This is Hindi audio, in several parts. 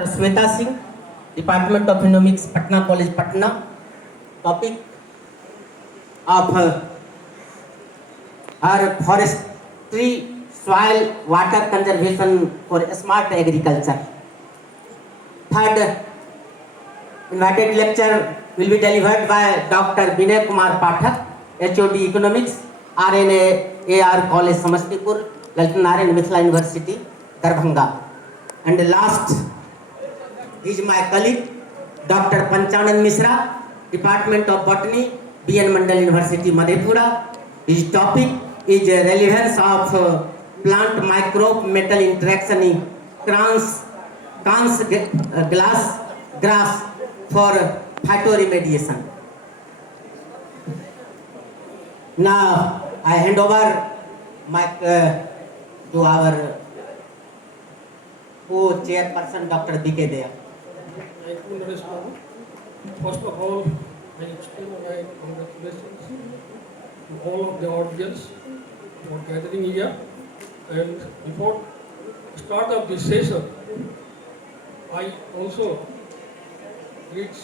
Shweta Singh, department of economics, Patna college, Patna. Topic of our forestry, soil water conservation for smart agriculture. Third invited lecture will be delivered by Dr. Vinay Kumar Pathak, HOD Economics, RNAAR College, Samastipur, Lalita Narayan Mithila University, Darbhanga. And the last is my colleague, Dr. Panchanand Mishra, Department of Botany, BN Mandal University, Madhepura. His topic is relevance of plant microbe metal interaction in grass for phytoremediation. Now I hand over mic to our co-chairperson, Dr. B.K. Dea. Thank you, Naresh Babu. First of all, I extend my congratulations to all of the audience for gathering here. And before start of this session, I also greet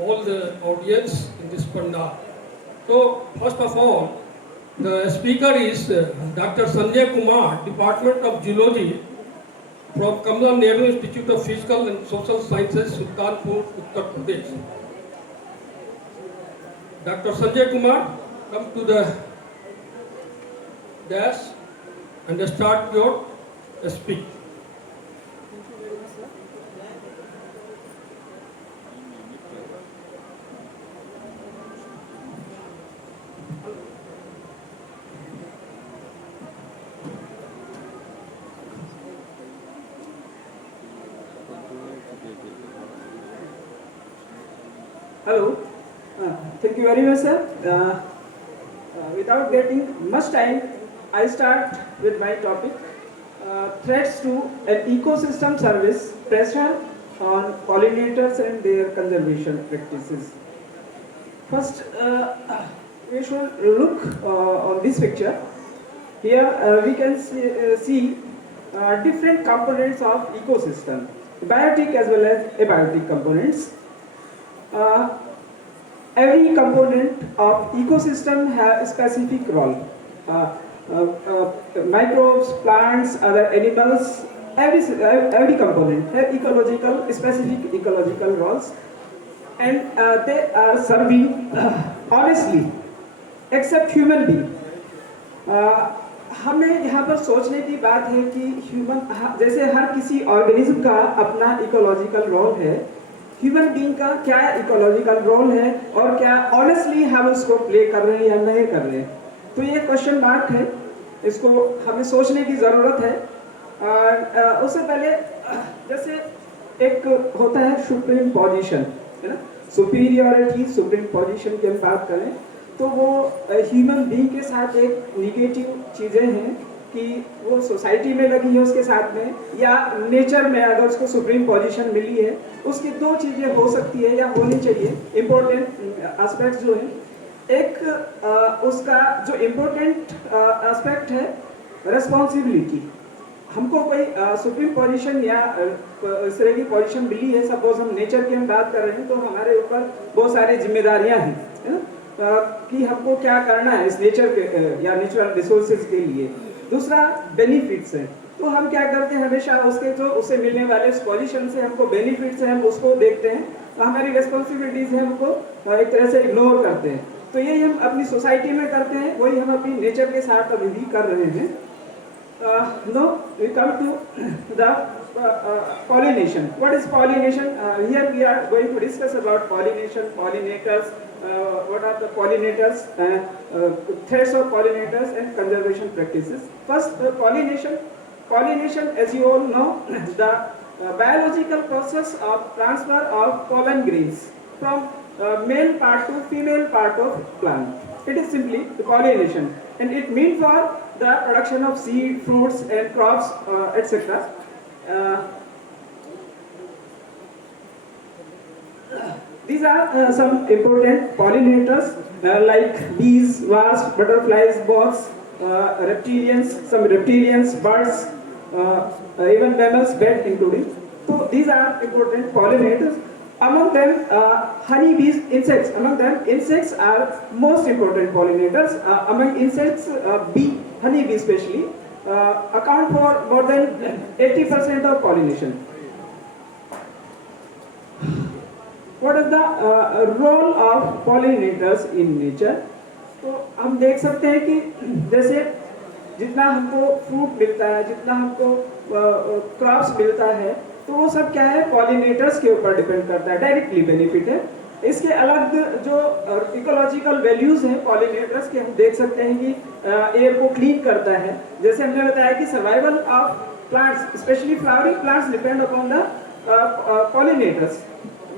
all the audience in this pandal. So, first of all, the speaker is Dr. Sanjay Kumar, Department of Geology, from Kamla Nehru Institute of Physical and Social Sciences, Sultanpur, Uttar Pradesh. Dr. Sanjay Kumar, come to the dash and start your speech. Hello, thank you very much, sir. Without getting much time, I start with my topic, threats to an ecosystem service, pressure on pollinators and their conservation practices. First, we should look on this picture. Here we can see different components of ecosystem, biotic as well as abiotic components. Every component of ecosystem have a specific role. Microbes, plants, other animals, every component have specific ecological roles, and they are serving honestly, except human being. हमें यहाँ पर सोचने की बात है कि ह्यूमन, जैसे हर किसी ऑर्गेनिज्म का अपना इकोलॉजिकल रोल है, ह्यूमन बीइंग का क्या इकोलॉजिकल रोल है और क्या ऑनेस्टली हम उसको प्ले कर रहे हैं या नहीं कर रहे हैं, तो ये क्वेश्चन मार्क है, इसको हमें सोचने की ज़रूरत है। उससे पहले जैसे एक होता है सुप्रीम पोजीशन, है ना, सुपीरियरिटी, सुप्रीम पोजीशन की हम बात करें तो वो ह्यूमन बीइंग के साथ एक निगेटिव चीज़ें हैं कि वो सोसाइटी में लगी है उसके साथ में, या नेचर में अगर उसको सुप्रीम पोजीशन मिली है, उसकी दो चीज़ें हो सकती है या होनी चाहिए इम्पोर्टेंट एस्पेक्ट्स जो हैं। एक उसका जो इम्पोर्टेंट एस्पेक्ट है रेस्पॉन्सिबिलिटी। हमको कोई सुप्रीम पोजीशन या इस तरह की पोजीशन मिली है, सपोज हम नेचर की हम बात कर रहे हैं, तो हमारे ऊपर बहुत सारी जिम्मेदारियां हैं, है ना, कि हमको क्या करना है इस नेचर के या नेचुरल रिसोर्सेज के लिए। दूसरा बेनिफिट्स है, तो हम क्या करते हैं हमेशा उसके जो उससे मिलने वाले उस पोजीशन से हमको बेनिफिट्स है, हम उसको देखते हैं, तो हमारी रिस्पॉन्सिबिलिटीज है हमको एक तरह से इग्नोर करते हैं। तो यही हम अपनी सोसाइटी में करते हैं, वही हम अपनी नेचर के साथ अभी भी कर रहे हैं। Now we come to the pollination. What is pollination? Here we are going to discuss about pollination, pollinators, what are the pollinators, threats of pollinators and conservation practices. First, pollination. Pollination, as you all know, the biological process of transfer of pollen grains from male part to female part of plant. It is simply the pollination, and it means for the production of seed, fruits and crops, etc. These are some important pollinators like bees, wasps, butterflies, moths, reptilians, some reptilians, birds, even mammals, bats including. So these are important pollinators. Among them, honeybees, insects. Among them, insects are most important pollinators. Among insects, honeybee especially, account for more than 80% of pollination. What is the role of pollinators in nature? तो हम देख सकते हैं कि जैसे जितना हमको फ्रूट मिलता है, जितना हमको क्रॉप्स मिलता है, तो वो सब क्या है, पॉलिनेटर्स के ऊपर डिपेंड करता है, डायरेक्टली बेनिफिट है। इसके अलग जो इकोलॉजिकल वैल्यूज हैं पॉलिनेटर्स के, हम देख सकते हैं कि एयर को क्लीन करता है। जैसे हमने बताया कि survival of plants, specially flowering plants, depend upon the pollinators.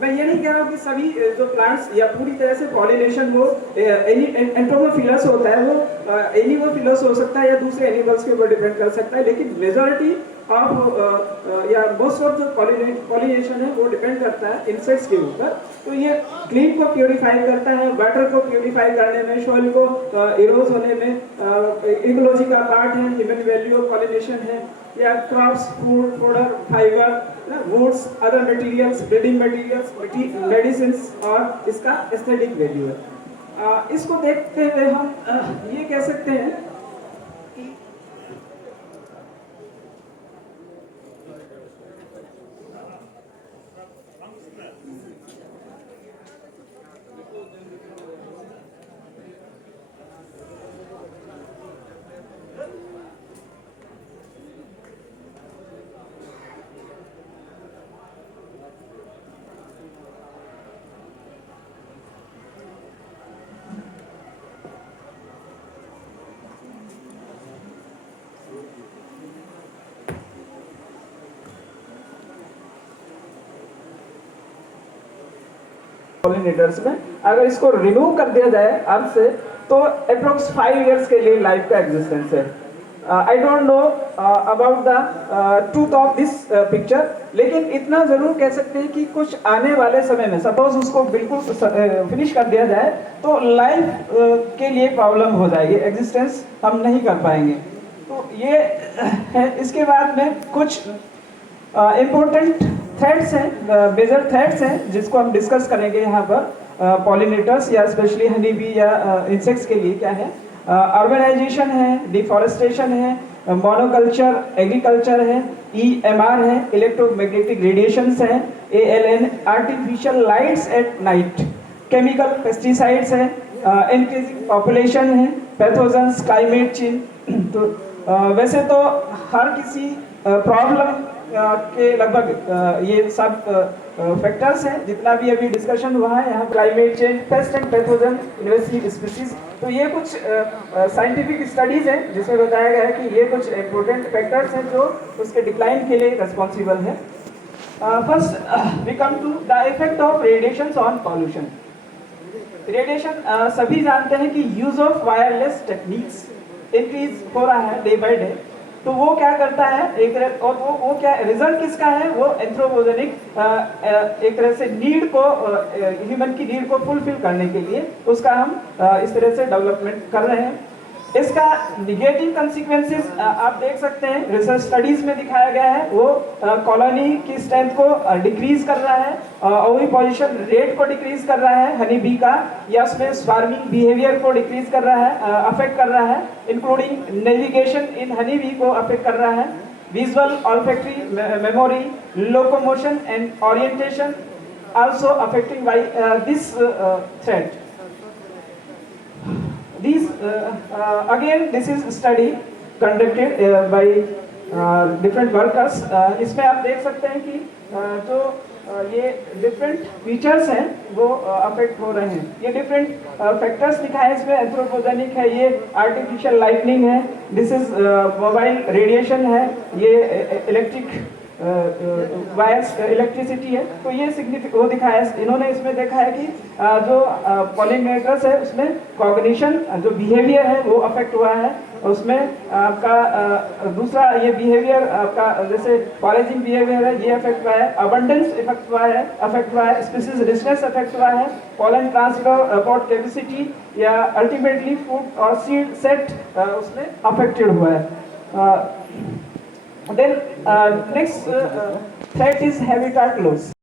मैं ये नहीं कह रहा हूँ कि सभी जो प्लांट्स या पूरी तरह से पॉलिनेशन वो एंटोमोफिलस होता है, वो एनिमोफिलस हो सकता है या दूसरे एनिमल्स के ऊपर डिपेंड कर सकता है, लेकिन मेजॉरिटी ऑफ या मोस्ट ऑफ जो पॉलिनेशन है वो डिपेंड करता है इंसेक्ट्स के ऊपर। तो ये क्लीन को प्योरीफाई करता है, वाटर को प्योरीफाई करने में, सॉइल को इरोज होने में इकोलॉजी का पार्ट है, ह्यूमन वैल्यू ऑफ पॉलिनेशन है, या crops, food, fodder, fibre, woods, other materials, breeding materials, medicine, और इसका एस्थेटिक वैल्यू है। इसको देखते हुए हम ये कह सकते हैं कि पॉलिनेटर्स में अगर इसको रिमूव कर दिया जाए अर्थ से, तो अप्रोक्स 5 इयर्स के लिए लाइफ का एग्जिस्टेंस है। I don't know about the truth of this picture, लेकिन इतना जरूर कह सकते हैं कि कुछ आने वाले समय में सपोज उसको बिल्कुल फिनिश कर दिया जाए तो लाइफ के लिए प्रॉब्लम हो जाएगी, एग्जिस्टेंस हम नहीं कर पाएंगे। तो ये है। इसके बाद में कुछ इम्पोर्टेंट थ्रेड्स हैं, मेजर थ्रेड्स हैं जिसको हम डिस्कस करेंगे यहाँ पर पॉलिनेटर्स या स्पेशली हनी बी या इंसेक्ट्स के लिए क्या है। अर्बनाइजेशन है, डिफॉरेस्टेशन है, मोनोकल्चर एग्रीकल्चर है, EMR है, इलेक्ट्रोमैग्नेटिक रेडिएशंस हैं, ALN artificial lights at night, chemical pesticides है, इंक्रीजिंग पॉपुलेशन है, पैथोजेंस, क्लाइमेट चेंज। तो वैसे तो हर किसी प्रॉब्लम के लगभग ये सब फैक्टर्स हैं जितना भी अभी डिस्कशन हुआ है यहाँ, climate change, paste and pathogen, invasive species. तो ये कुछ साइंटिफिक स्टडीज हैं जिसमें बताया गया है कि ये कुछ इम्पोर्टेंट फैक्टर्स हैं जो उसके डिक्लाइन के लिए रिस्पॉन्सिबल है। First we come to the effect of radiation on pollution. Radiation सभी जानते हैं कि use of wireless techniques increase हो रहा है डे बाय डे। तो वो क्या करता है एक, और वो क्या रिजल्ट किसका है, वो एंथ्रोपोजेनिक एक तरह से नीड को, ह्यूमन की नीड को फुलफिल करने के लिए उसका हम इस तरह से डेवलपमेंट कर रहे हैं। इसका निगेटिव कंसिक्वेंसेस आप देख सकते हैं, रिसर्च स्टडीज में दिखाया गया है। वो कॉलोनी की स्ट्रेंथ को डिक्रीज कर रहा है, ओविपोजिशन रेट को डिक्रीज कर रहा है हनी बी का, या उसमें स्वार्मिंग बिहेवियर को डिक्रीज कर रहा है, अफेक्ट कर रहा है, including navigation in honey bee को अफेक्ट कर रहा है, visual olfactory memory, locomotion and orientation also affecting by this threat. These again this is study conducted by different workers। इसमें आप देख सकते हैं कि जो ये डिफरेंट फीचर्स हैं वो अफेक्ट हो रहे हैं। ये डिफरेंट फैक्टर्स लिखा है इसमें, एंथ्रोपोजेनिक है, ये आर्टिफिशियल लाइटनिंग है, दिस इज मोबाइल रेडिएशन है, ये इलेक्ट्रिक वायर्स इलेक्ट्रिसिटी है। तो ये वो दिखाया है इन्होंने, इसमें देखा है कि जो पॉलिनेटर्स है उसमें कॉग्निशन, जो बिहेवियर है वो अफेक्ट हुआ है। उसमें आपका दूसरा ये बिहेवियर आपका जैसे फॉरेजिंग बिहेवियर है ये अफेक्ट हुआ है, अबंडेंस अफेक्ट हुआ है, स्पीसीज रिचनेस अफेक्ट हुआ है, पॉलन ट्रांसपोर्ट कैपेसिटी या अल्टीमेटली फूड और सीड सेट उसमें अफेक्टेड हुआ है। Then next threat is habitat loss.